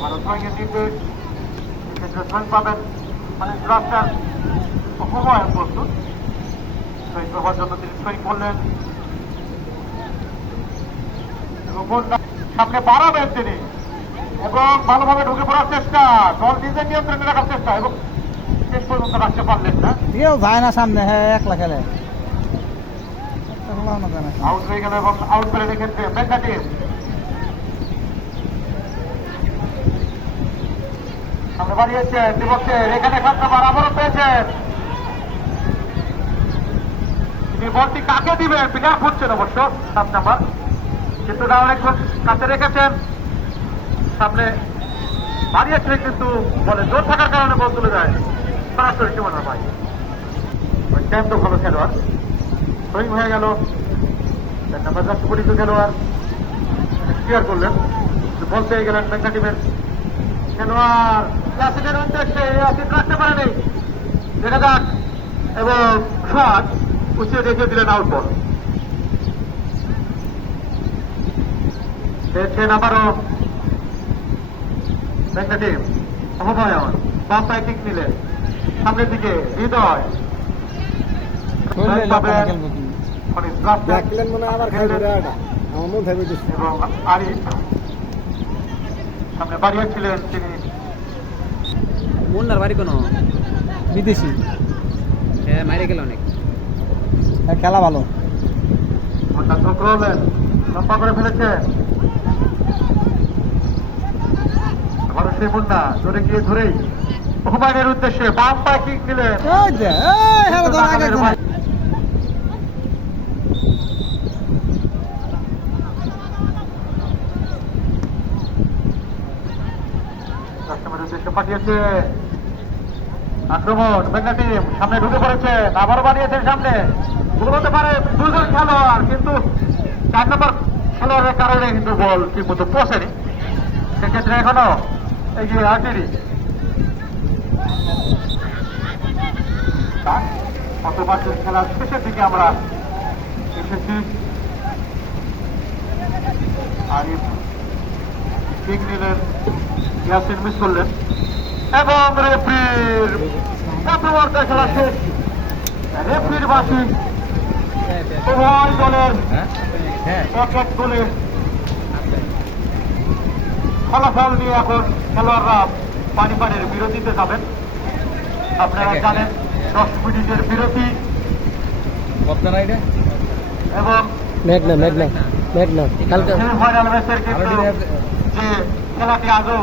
আমার ড্রয়িংয়ের নির্দেশ ড্রয়িং পাবেন মানে ড্রাফটার সময় প্রস্তুত ড্রয়িং করবার জন্য তিনি ড্রয়িং করলেন এবং সামনে বাড়াবেন তিনি এবং ভালোভাবে ঢুকে পড়ার চেষ্টা দল নিজের নিয়ন্ত্রণে রাখার চেষ্টা এবং শেষ পর্যন্ত রাখতে পারলেন না কেউ যায় না সামনে, হ্যাঁ একলা খেলে আউট হয়ে গেল এবং আউট করে রেখেছে মেঘনা টিম। সামনে বাড়িয়েছেন দিবসের এখানে 7 নাম্বার আবারও পেয়েছেন তিনি বলটি কাকে দিবেন প্লেয়ার খুঁজছেন অবশ্য 7 নাম্বার কিন্তু না অনেক কাছে রেখেছেন সামনে বাড়িয়েছিলেন কিন্তু বলে জোর থাকার কারণে বল তুলে যায় সরাসরি সীমানার ভাই তো ভালো খেলোয়াড় সুইং হয়ে গেল পরিচিত খেলোয়াড় ক্লিয়ার করলেন বল পেয়ে গেলেন মেঘনা টিমের খেলোয়াড় ইয়াসিনের উদ্দেশ্যে ইয়াসিন রাখতে পারেনি দেখা যাক এবং শট উঁচিয়ে দেখিয়ে দিলেন আউট বল পেয়েছেন আবারও মেঘনা টিম অভয়ান বাম পায়ে কিক নিলেন সামনের দিকে হৃদয় সামনে বাড়িয়েছিলেন তিনি মুন্নার বাড়ি কোনো বিদেশি, হ্যাঁ মাইরে গেল অনেক খেলা ভালো। লম্বা করে ফেলেছে আবারও সেই মুন্না ধরে গিয়ে ধরেই হুমায়ুনের উদ্দেশ্যে বাম পায়ে কিক দিলেন উদ্দেশ্যে পাঠিয়েছে আক্রমণ মেঘনা টিম সামনে ঢুকে পড়েছে আবারও বাড়িয়েছেন সামনে ভুল হতে পারে দুজন খেলোয়াড় কিন্তু 4 নম্বর খেলোয়াড়ের কারণে কিন্তু বল ঠিক মতো পৌঁছেনি সেক্ষেত্রে এখনো এগিয়ে আর্টিরি অতবার্ষিক খেলার শেষের দিকে আমরা এসেছি আরিফ কিক নিলেন ইয়াসিন মিস করলেন এবং রেফরির খেলা শেষ রেফরির বাসী উভয় দলের এক এক গোলে ফলাফল নিয়ে এখন খেলোয়াড়রা পানির বিরতিতে যাবেন আপনারা জানেন 10 মিনিটের বিরতি এবং মেঘনা সেমিফাইনাল ম্যাচের কিন্তু যে খেলাটি আজও